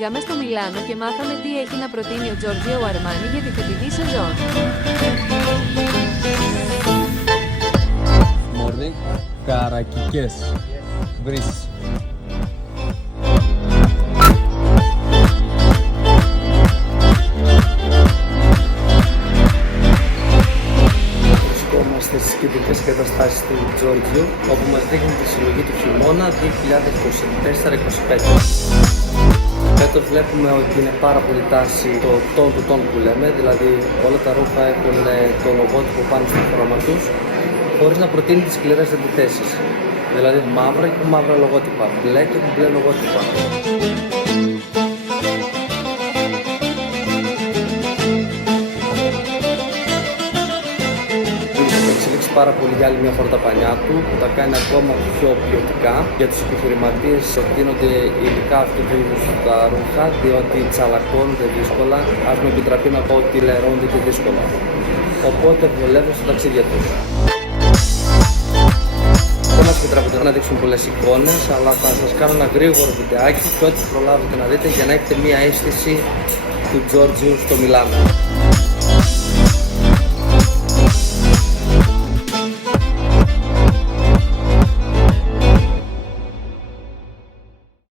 Πήγαμε στο Μιλάνο και μάθαμε τι έχει να προτείνει ο Giorgio Armani για τη φετινή σεζόν. Morning. Καρακικές. Βρύσεις. Βρισκόμαστε στις κεντρικές εγκαταστάσεις του Giorgio, όπου μας δείχνει τη συλλογή του χειμώνα 2024-2025. Φέτος βλέπουμε ότι είναι πάρα πολύ τάση το tone to tone που λέμε, δηλαδή όλα τα ρούχα έχουν το λογότυπο πάνω στο χρώμα τους, χωρίς να προτείνει τις σκληρές αντιθέσεις. Δηλαδή μαύρα και μαύρα λογότυπα, μπλε και μπλε λογότυπα. Πάρα πολύ για άλλη μια φορά τα πανιά του, που τα κάνει ακόμα πιο ποιοτικά. Για τους επιχειρηματίες προτείνονται ειδικά αυτού του είδους τα ρούχα, διότι τσαλακώνονται δύσκολα, ας με επιτραπεί να πω ότι λερώνονται και δύσκολα. Οπότε βολεύουν στα ταξίδια τους. Δεν μας επιτρέπεται να δείξουν πολλές εικόνες, αλλά θα σας κάνω ένα γρήγορο βιντεάκι και ό,τι προλάβετε να δείτε για να έχετε μια αίσθηση του Giorgio στο Μιλάνο.